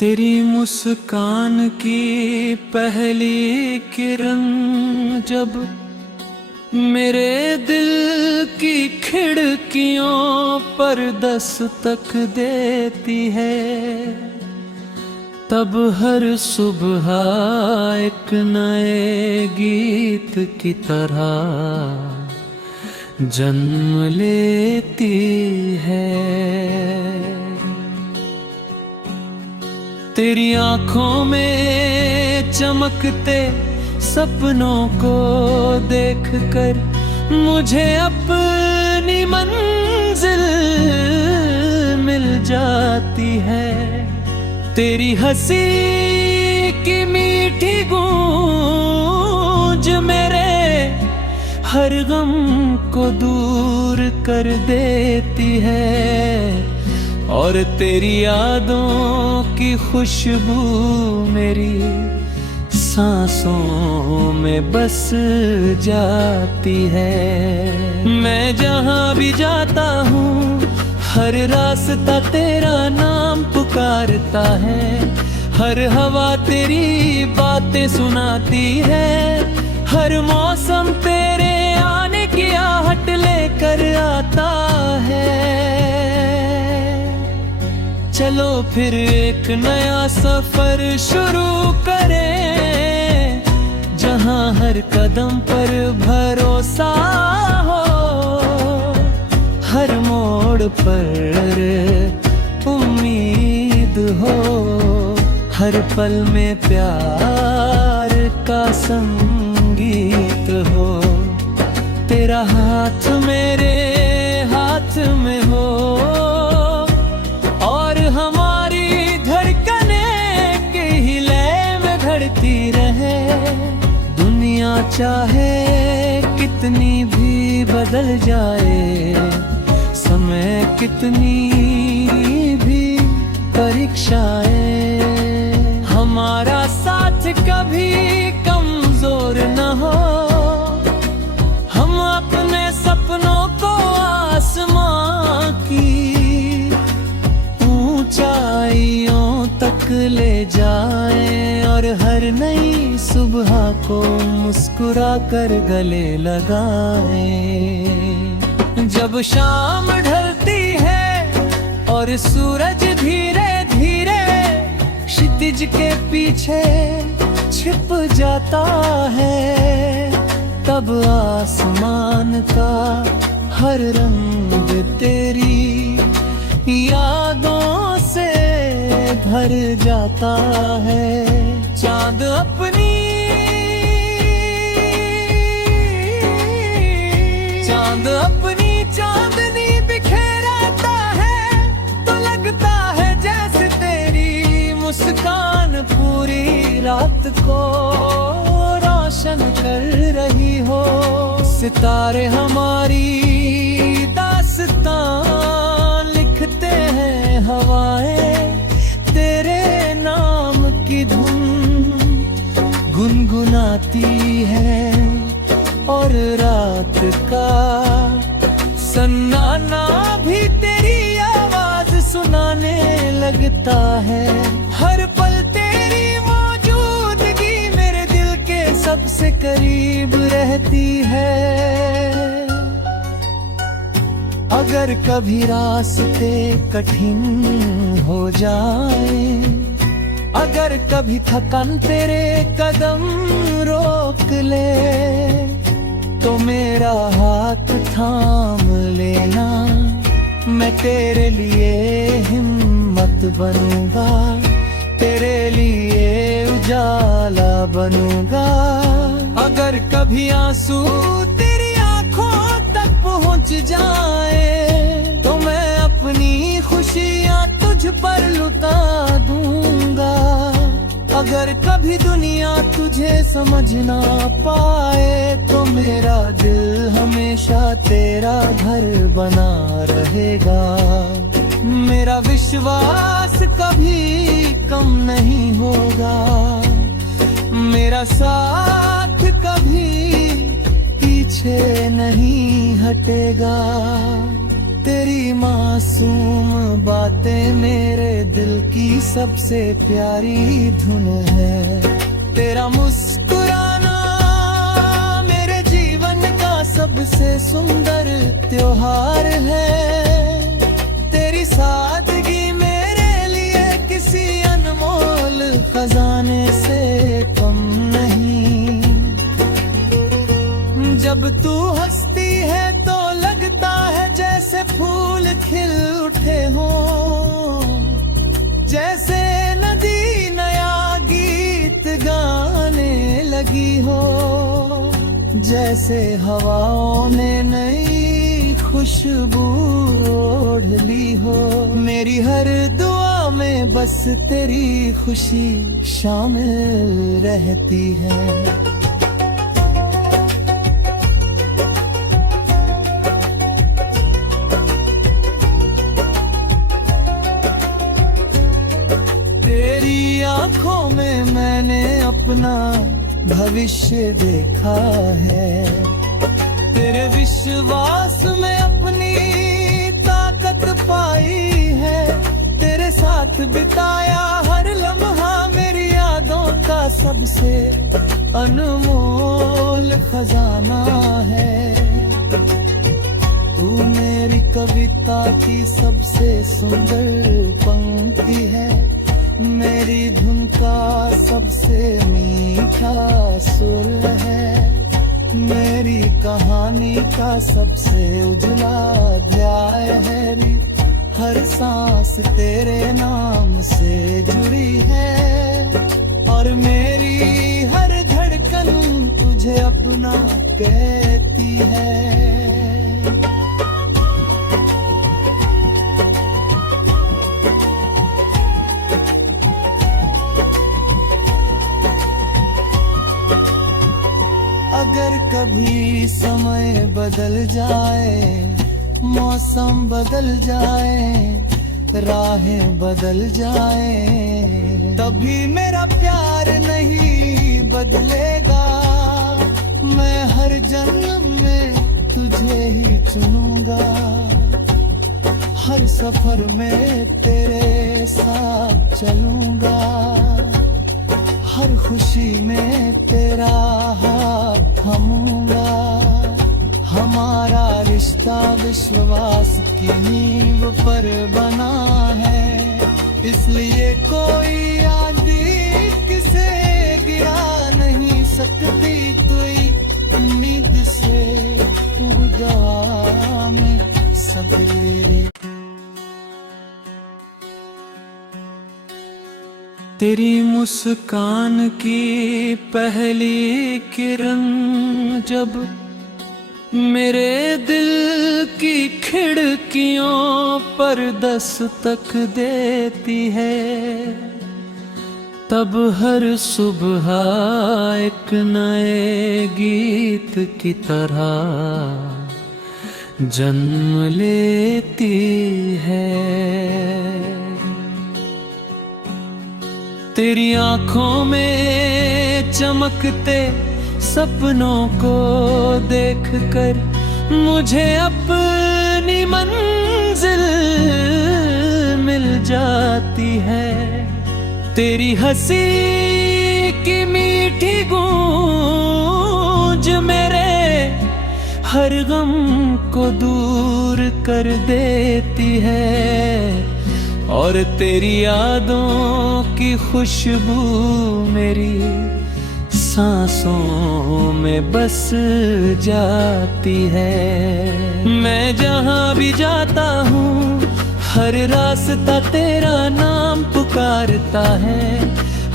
तेरी मुस्कान की पहली किरण जब मेरे दिल की खिड़कियों पर दस्तक देती है, तब हर सुबह एक नए गीत की तरह जन्म लेती है। तेरी आंखों में चमकते सपनों को देखकर मुझे अपनी मंजिल मिल जाती है। तेरी हंसी की मीठी गूंज मेरे हर गम को दूर कर देती है, और तेरी यादों की खुशबू मेरी सांसों में बस जाती है। मैं जहाँ भी जाता हूँ हर रास्ता तेरा नाम पुकारता है, हर हवा तेरी बातें सुनाती है, हर मौसम तेरे आने की आहट लेकर आता है। चलो फिर एक नया सफर शुरू करें, जहां हर कदम पर भरोसा हो, हर मोड़ पर उम्मीद हो, हर पल में प्यार का संगीत हो। तेरा हाथ मेरे हाथ में हो और हमारी धड़कने के ही लय में धड़ती रहे। दुनिया चाहे कितनी भी बदल जाए, समय कितनी भी परीक्षाएं, हमारा साथ कभी कमजोर न हो। हम अपने सपनों को आसमां की ऊंचाइयों तक ले जाएं, और हर नई सुबह को मुस्कुरा कर गले लगाएं। जब शाम ढलती है और सूरज धीरे धीरे क्षितिज के पीछे छिप जाता है, तब आसमान का हर रंग तेरी यादों से भर जाता है। चांद अपनी चांदनी बिखेरता है, तो लगता है जैसे तेरी मुस्कान पूरी रात को रोशन कर रही हो। सितारे हमारी दास्तां लिखते हैं, हवाएं तेरे नाम की धुन गुनगुनाती है, और रात का सन्नाटा भी तेरी आवाज सुनाने लगता है। हर पल तेरी मौजूदगी मेरे दिल के सबसे करीब रहती है। अगर कभी रास्ते कठिन हो जाए, अगर कभी थकान तेरे कदम रोक ले, तो मेरा हाथ थाम लेना, मैं तेरे लिए हिम्मत बनूंगा, तेरे लिए उजाला बनूंगा। अगर कभी आंसू तेरी आंखों तक पहुंच जाए, तो मैं अपनी खुशियां तुझ पर लुटा दूंगा। अगर कभी दुनिया तुझे समझ ना पाए, तो मेरा दिल हमेशा तेरा घर बना रहेगा। मेरा विश्वास कभी कम नहीं होगा, मेरा साथ कभी पीछे नहीं हटेगा। तेरी मासूम बातें मेरे दिल की सबसे प्यारी धुन है। तेरा मुस्कुराना मेरे जीवन का सबसे सुंदर त्योहार है। तेरी सादगी मेरे लिए किसी अनमोल खजाने से कम नहीं। जब तू हंसती है तो लगता है जैसे फूल खिल उठे हो, जैसे नदी नया गीत गाने लगी हो, जैसे हवाओं ने नई खुशबू ओढ़ ली हो। मेरी हर दुआ में बस तेरी खुशी शामिल रहती है। आँखों में मैंने अपना भविष्य देखा है। तेरे विश्वास में अपनी ताकत पाई है। तेरे साथ बिताया हर लम्हा मेरी यादों का सबसे अनमोल खजाना है। तू मेरी कविता की सबसे सुंदर पंक्ति है। मेरी धुन का सबसे मीठा सुर है। मेरी कहानी का सबसे उजला अध्याय है। हर सांस तेरे नाम से जुड़ी है और मेरी हर धड़कन तुझे अपना कहती है। अगर कभी समय बदल जाए, मौसम बदल जाए, राहें बदल जाए, तभी मेरा प्यार नहीं बदलेगा। मैं हर जन्म में तुझे ही चुनूंगा। हर सफर में तेरे साथ चलूंगा। हर खुशी में तेरा हाथ थामूंगा। हमारा रिश्ता विश्वास की नींव पर बना है। इसलिए कोई आंधी किसे गिरा नहीं सकती। कोई उम्मीद से दुआ में सवेरे। तेरी मुस्कान की पहली किरण जब मेरे दिल की खिड़कियों पर दस्तक देती है, तब हर सुबह एक नए गीत की तरह जन्म लेती है। तेरी आँखों में चमकते सपनों को देखकर मुझे अपनी मंजिल मिल जाती है। तेरी हंसी की मीठी गूंज मेरे हर गम को दूर कर देती है और तेरी यादों की खुशबू मेरी सांसों में बस जाती है। मैं जहाँ भी जाता हूँ हर रास्ता तेरा नाम पुकारता है।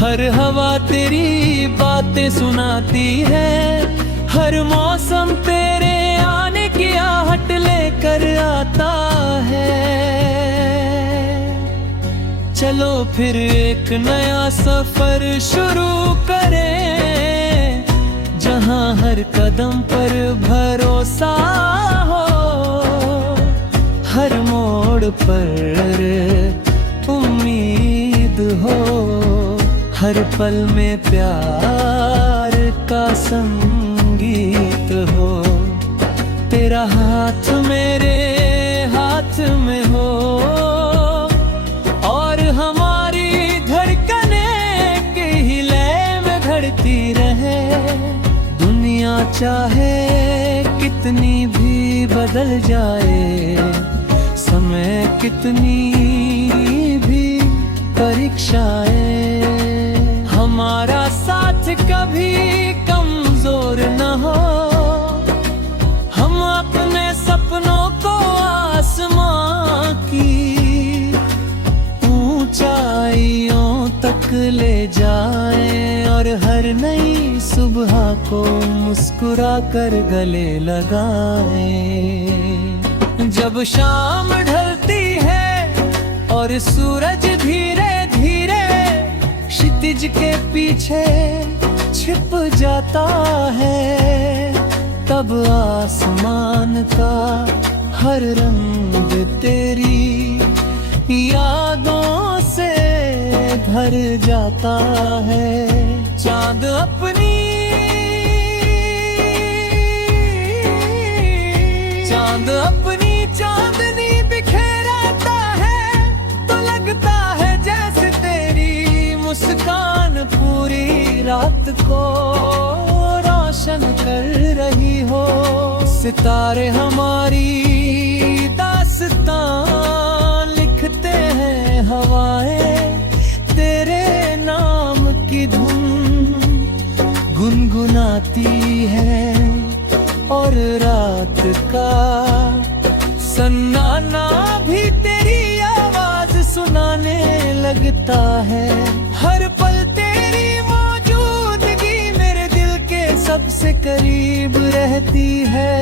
हर हवा तेरी बातें सुनाती है। हर मौसम तेरे आने की आहट लेकर आता है। चलो फिर एक नया सफर शुरू करें, जहाँ हर कदम पर भरोसा हो, हर मोड़ पर उम्मीद हो, हर पल में प्यार का संगीत हो। तेरा हाथ मेरे हाथ में हो और हमारी धड़कने के ही लय में धड़ती रहे। दुनिया चाहे कितनी भी बदल जाए, समय कितनी भी परीक्षाएं, हमारा साथ कभी कमजोर न हो। हम अपने सपनों को आसमां की ऊंचाइयों तक ले जाएं और हर नई सुबह को मुस्कुरा कर गले लगाएं। जब शाम ढलती है और सूरज धीरे धीरे क्षितिज के पीछे छिप जाता है, तब आसमान का हर रंग तेरी यादों से भर जाता है। चांद अपनी चांदनी बिखेरता है, तो लगता है जैसे तेरी मुस्कान पूरी रात को रोशन कर रही हो। सितारे हमारी दास्तां लिखते हैं, हवाएं तेरे नाम की धुन गुनगुनाती है और रात का सन्नाटा भी तेरी आवाज सुनाने लगता है। हर पल तेरी मौजूदगी मेरे दिल के सबसे करीब रहती है।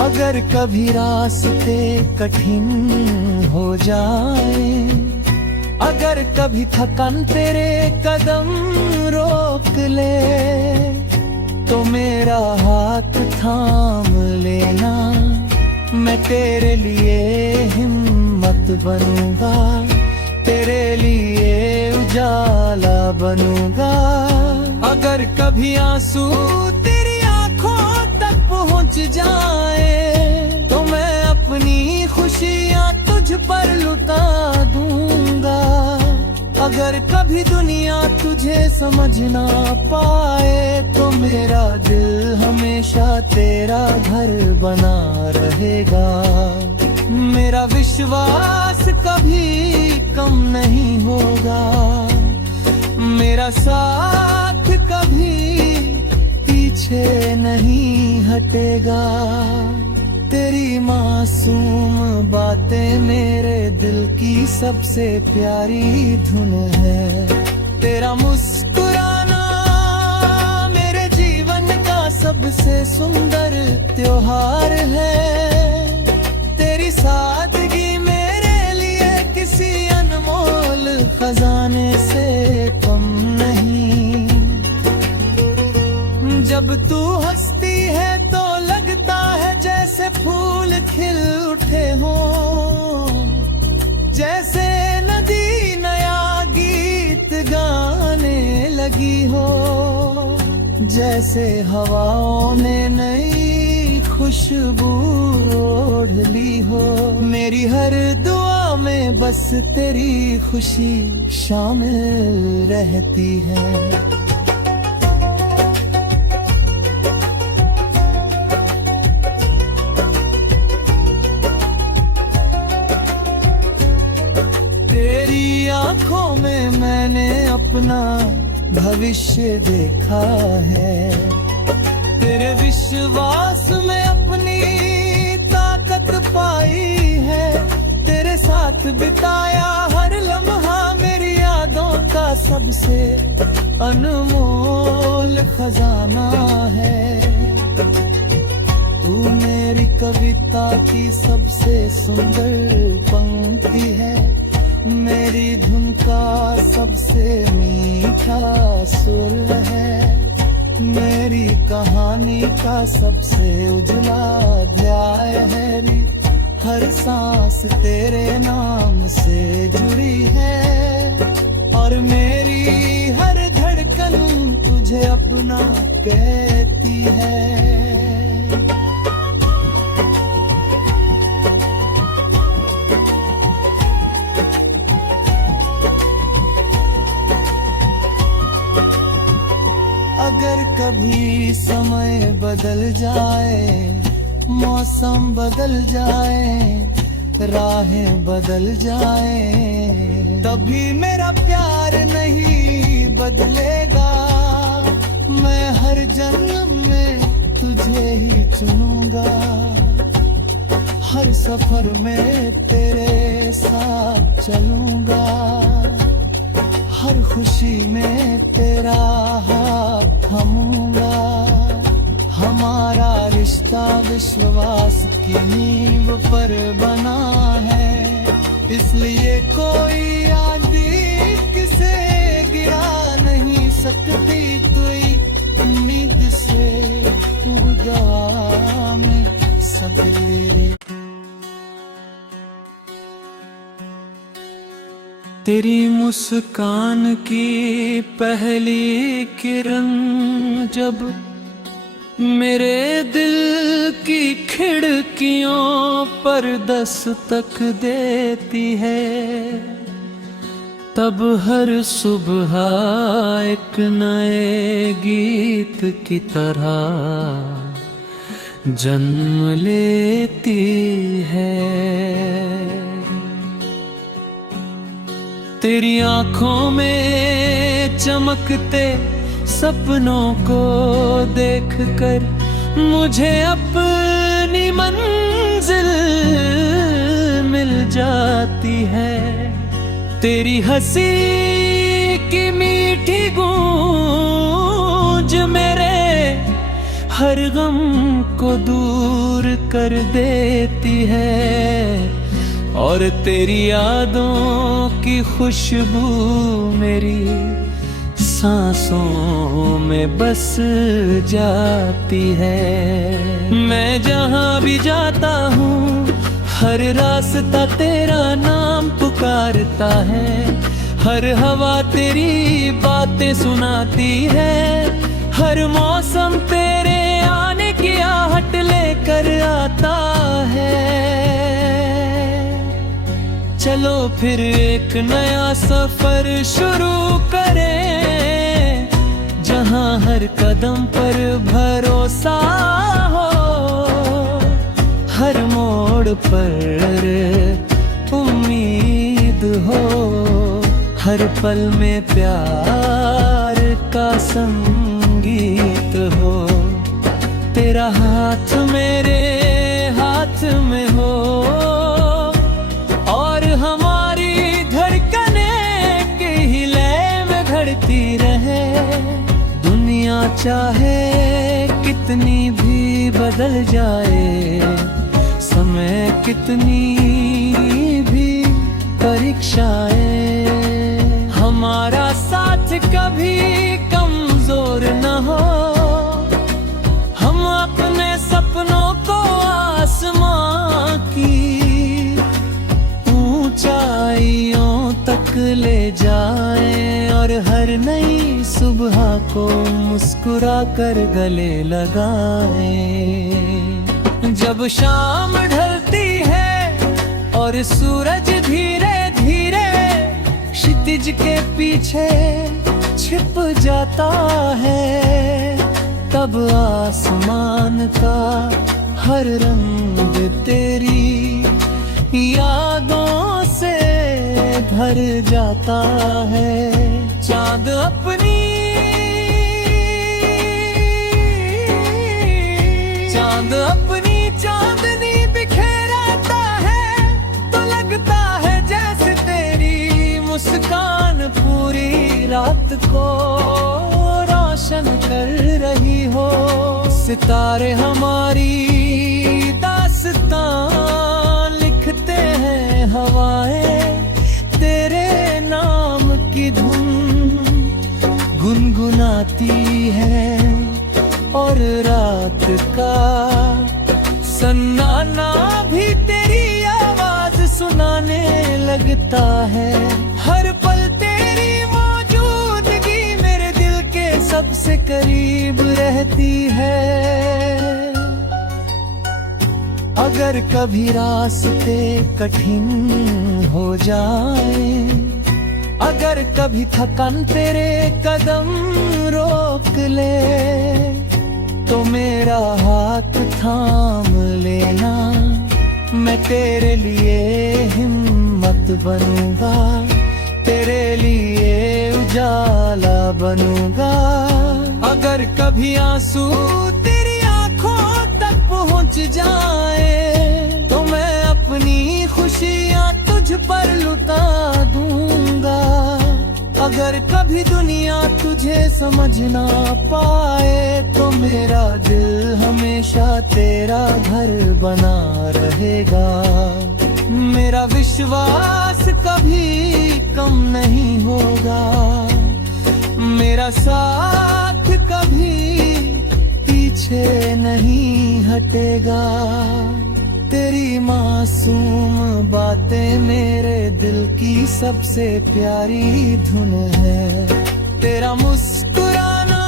अगर कभी रास्ते कठिन हो जाए, अगर कभी थकान तेरे कदम रोक ले, तो मेरा हाथ थाम लेना, मैं तेरे लिए हिम्मत बनूंगा, तेरे लिए उजाला बनूंगा। अगर कभी आंसू तेरी आंखों तक पहुंच जाए, तो मैं अपनी खुशियां तुझ पर लुटा दूंगा। अगर कभी दुनिया तुझे समझ ना पाए, तो मेरा दिल हमेशा तेरा घर बना रहेगा। मेरा विश्वास कभी कम नहीं होगा, मेरा साथ कभी पीछे नहीं हटेगा। तेरी मासूम बातें मेरे दिल की सबसे प्यारी धुन है। तेरा मुस्कुराना मेरे जीवन का सबसे सुंदर त्योहार है। तेरी सादगी मेरे लिए किसी अनमोल खजाने से कम नहीं। जब तू हंसती है तो लगता है जैसे फूल खिल उठे हों, जैसे नदी नया गीत गाने लगी हो, जैसे हवाओं ने नई खुशबू ओढ़ ली हो। मेरी हर दुआ में बस तेरी खुशी शामिल रहती है। आँखों में मैंने अपना भविष्य देखा है, तेरे विश्वास में अपनी ताकत पाई है। तेरे साथ बिताया हर लम्हा मेरी यादों का सबसे अनमोल खजाना है। तू मेरी कविता की सबसे सुंदर पंक्ति है, मेरी धुन का सबसे मीठा सुर है, मेरी कहानी का सबसे उजला अध्याय है। हर सांस तेरे नाम से जुड़ी है और मेरी हर धड़कन तुझे अपना कहती है। बदल जाए, मौसम बदल जाए, राहें बदल जाए, तभी मेरा प्यार नहीं बदलेगा। मैं हर जन्म में तुझे ही चुनूंगा, हर सफर में तेरे साथ चलूंगा, हर खुशी में तेरा हाथ थमूंगा। हमारा रिश्ता विश्वास की नींव पर बना है, इसलिए कोई आंधी किसे गिरा नहीं सकती। कोई उम्मीद से दुआ में सवेरे। तेरी मुस्कान की पहली किरण जब मेरे दिल की खिड़कियों पर दस्तक देती है, तब हर सुबह एक नए गीत की तरह जन्म लेती है। तेरी आंखों में चमकते सपनों को देखकर मुझे अपनी मंजिल मिल जाती है। तेरी हंसी की मीठी गूंज मेरे हर गम को दूर कर देती है, और तेरी यादों की खुशबू मेरी सांसों में बस जाती है। मैं जहाँ भी जाता हूँ हर रास्ता तेरा नाम पुकारता है, हर हवा तेरी बातें सुनाती है, हर मौसम तेरे आने की आहट लेकर आता है। चलो फिर एक नया सफर शुरू करें, जहाँ हर कदम पर भरोसा हो, हर मोड़ पर उम्मीद हो, हर पल में प्यार का संगीत हो। तेरा हाथ मेरे हाथ में हो और हमारी धड़कनें के ही लय में घड़ती रहे। दुनिया चाहे कितनी भी बदल जाए, समय कितनी भी परीक्षाएं, हमारा साथ कभी कमजोर न हो। हम अपने सपनों को आसमां की ऊंचाइयों तक ले जाएं, और हर नई सुबह को मुस्कुरा कर गले लगाएं। जब शाम ढलती है और सूरज धीरे धीरे क्षितिज के पीछे छिप जाता है, तब आसमान का हर रंग तेरी यादों से भर जाता है। चांद अपनी चांदनी बिखेरता है, तो लगता है जैसे तेरी मुस्कान पूरी रात को रोशन कर रही हो। सितारे हमारी दास्तां लिखते हैं, हवाएं तेरे नाम की धुन गुनगुनाती है, और रात का सन्नाटा भी तेरी आवाज सुनाने लगता है। हर पल तेरी मौजूदगी मेरे दिल के सबसे करीब रहती है। अगर कभी रास्ते कठिन हो जाए, अगर कभी थकान तेरे कदम रोक ले, तो मेरा हाथ थाम लेना, मैं तेरे लिए हिम्मत बनूंगा, तेरे लिए उजाला बनूंगा। अगर कभी आंसू तेरी आंखों तक पहुंच जाए तो मैं अपनी खुशियां तुझ पर लुटा दूंगा। अगर कभी दुनिया तुझे समझ ना पाए तो मेरा दिल हमेशा तेरा घर बना रहेगा। मेरा विश्वास कभी कम नहीं होगा, मेरा साथ कभी पीछे नहीं हटेगा। तेरी मासूम बातें मेरे दिल की सबसे प्यारी धुन है। तेरा मुस्कुराना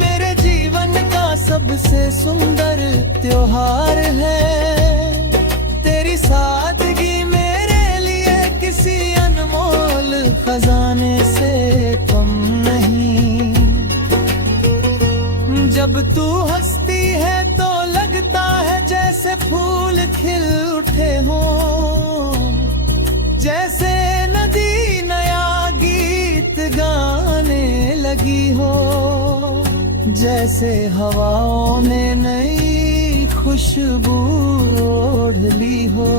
मेरे जीवन का सबसे सुंदर त्योहार है। तेरी सादगी मेरे लिए किसी अनमोल खजाने से कम नहीं। जब तू हंसती है तो लगता है जैसे फूल खिल उठे हो, जैसे नदी नया गीत गाने लगी हो, जैसे हवाओं ने नई खुशबू ओढ़ ली हो।